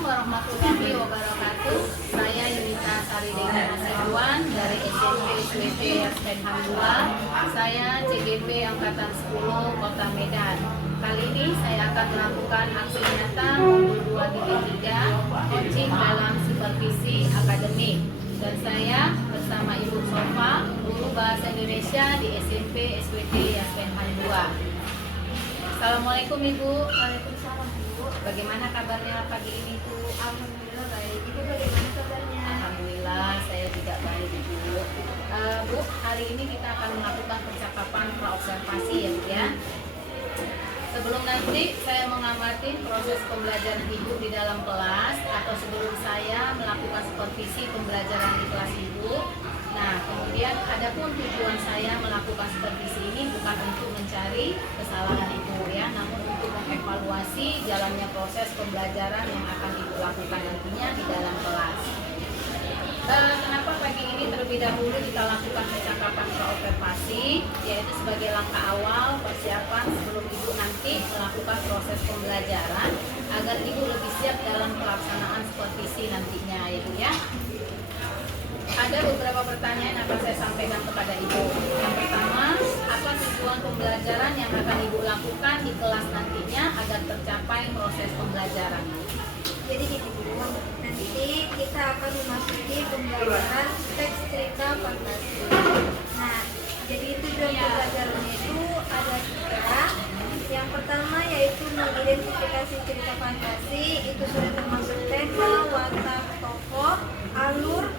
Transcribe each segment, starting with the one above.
Assalamualaikum warahmatullahi wabarakatuh. Saya Yunita Saridega Hasibuan dari SMP SWT Yaspenhan 2. Saya CGP Angkatan 10 Kota Medan. Kali ini saya akan melakukan aksi nyata modul 2.3 coaching dalam supervisi akademik. Dan saya bersama Ibu Sofa, guru bahasa Indonesia di SMP SWT Yaspenhan 2. Assalamualaikum Ibu. Waalaikumsalam Bu. Bagaimana kabarnya pagi ini Bu? Alhamdulillah baik. Ibu bagaimana kabarnya? Alhamdulillah saya juga baik Bu. Bu, hari ini kita akan melakukan percakapan praobservasi ya Bu ya. Sebelum nanti saya mengamati proses pembelajaran Ibu di dalam kelas atau sebelum saya melakukan supervisi pembelajaran di kelas Ibu. Nah, kemudian adapun tujuan saya melakukan supervisi ini bukan untuk mencari kesalahan Ibu ya, namun untuk mengevaluasi jalannya proses pembelajaran yang akan Ibu lakukan nantinya di dalam kelas. Kenapa pagi ini terlebih dahulu kita lakukan percakapan praobservasi, yaitu sebagai langkah awal persiapan sebelum Ibu nanti melakukan proses pembelajaran agar Ibu lebih siap dalam pelaksanaan supervisi nantinya ya Bu ya. Ada beberapa pertanyaan yang akan saya sampaikan kepada Ibu. Yang pertama, apa tujuan pembelajaran yang akan Ibu lakukan di kelas nantinya agar tercapai proses pembelajaran? Jadi gini Bu, nanti kita akan memasuki pembelajaran teks cerita fantasi. Nah, jadi tujuan pembelajarannya itu ada 3. Yang pertama yaitu mengidentifikasi cerita fantasi, itu sudah termasuk tema, watak tokoh, alur,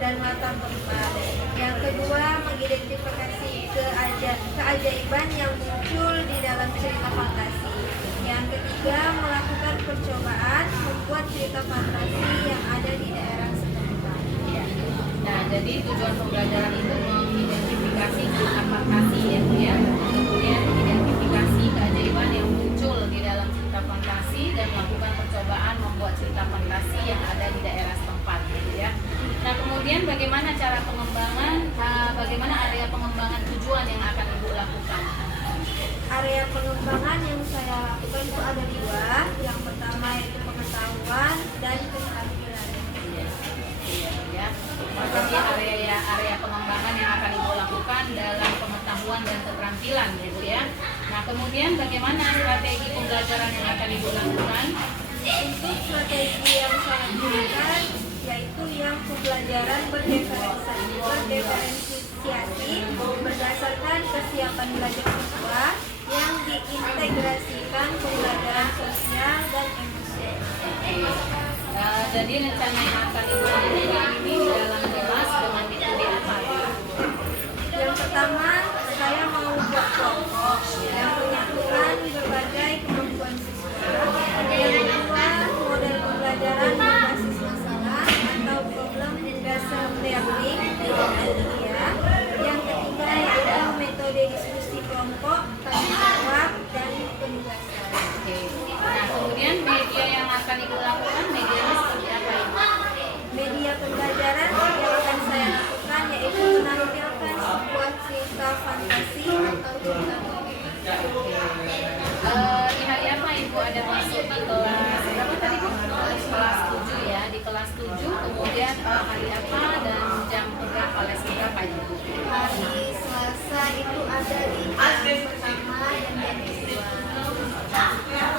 dan latar tempat. Yang kedua, mengidentifikasi keajaiban yang muncul di dalam cerita fantasi. Yang ketiga, melakukan percobaan membuat cerita fantasi yang ada di daerah setempat. Nah, jadi tujuan pembelajaran itu mengidentifikasi cerita fantasi ya Bu ya. Kemudian identifikasi keajaiban yang muncul di dalam cerita fantasi dan melakukan percobaan membuat cerita fantasi yang ada di daerah setempat gitu ya. Nah, kemudian bagaimana cara pengembangan, bagaimana area pengembangan tujuan yang akan Ibu lakukan? Area pengembangan yang saya lakukan itu ada 2. Yang pertama yaitu pengetahuan dan keterampilan. Iya, ya. Jadi area pengembangan yang akan Ibu lakukan dalam pengetahuan dan keterampilan, gitu ya. Nah, kemudian bagaimana strategi pembelajaran yang akan Ibu lakukan? Untuk strategi yang saya gunakan yaitu yang pembelajaran berdiferensiasi berdasarkan kesiapan belajar siswa yang diintegrasikan pembelajaran sosial dan emosional. Jadi rencana yang akan Ibu lakukan ini di dalam kelas dengan metode apa? Yang pertama, saya mau buat kelompok yang menyatukan berbagai kemampuan siswa. Yang kedua, model pembelajaran berbasis masalah atau problem based learning ya. Yang ketiga yaitu metode diskusi kelompok, tanya jawab, dan penugasan. Oke. Nah, kemudian media yang akan Ibu lakukan, medianya seperti apa Ibu? Media pembelajaran yang akan saya lakukan yaitu menampilkan sebuah cerita fantasi atau cerita komik. Di hari apa Ibu ada masuk di kelas berapa tadi Bu? Kelas 7 ya, di kelas 7 kemudian hari apa dan jam berapa, les berapa Ibu? Hari Selasa itu ada di jam pertama dan jam kedua.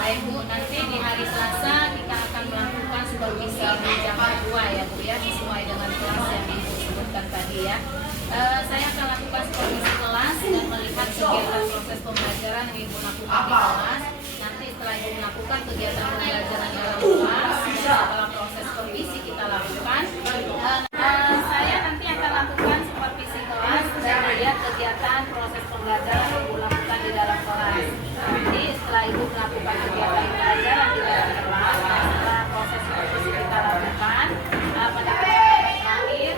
Baik Bu, nanti di hari Selasa kita akan melakukan supervisi di jam kedua ya Bu ya, sesuai dengan kelas yang Ibu sebutkan tadi ya. Saya akan lakukan supervisi kelas dan melihat kegiatan proses pembelajaran yang Ibu lakukan di kelas. Nanti setelah Ibu melakukan kegiatan pembelajaran dalam kelas, setelah proses supervisi kita lakukan, saya nanti akan lakukan supervisi kelas dan melihat kegiatan proses pembelajaran yang Ibu lakukan di dalam kelas. Nanti setelah Ibu melakukan kegiatan pembelajaran di dalam kelas, setelah proses supervisi kita lakukan, pada terakhir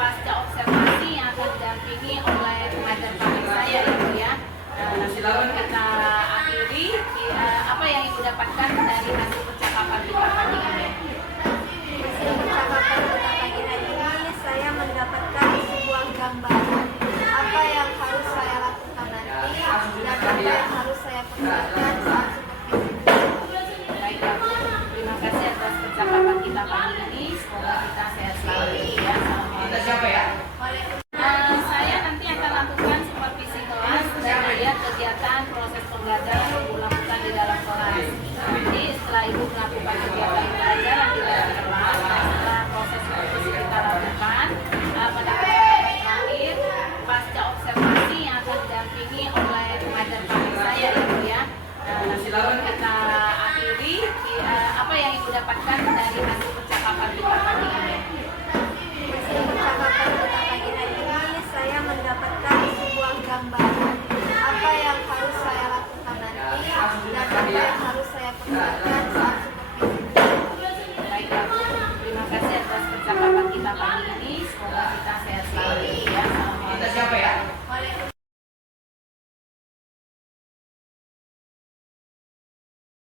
pasca observasi yang akan didampingi oleh pengajar praktek saya Ibu ya. Sebelum kita akhiri, apa yang Ibu dapatkan dari hasil percakapan kita pagi ini? Hasil percakapan kita pagi ini saya mendapatkan sebuah gambaran apa yang harus saya lakukan nanti dan apa yang harus saya persiapkan saat supervisi. Baik, terima kasih atas percakapan proses pembelajaran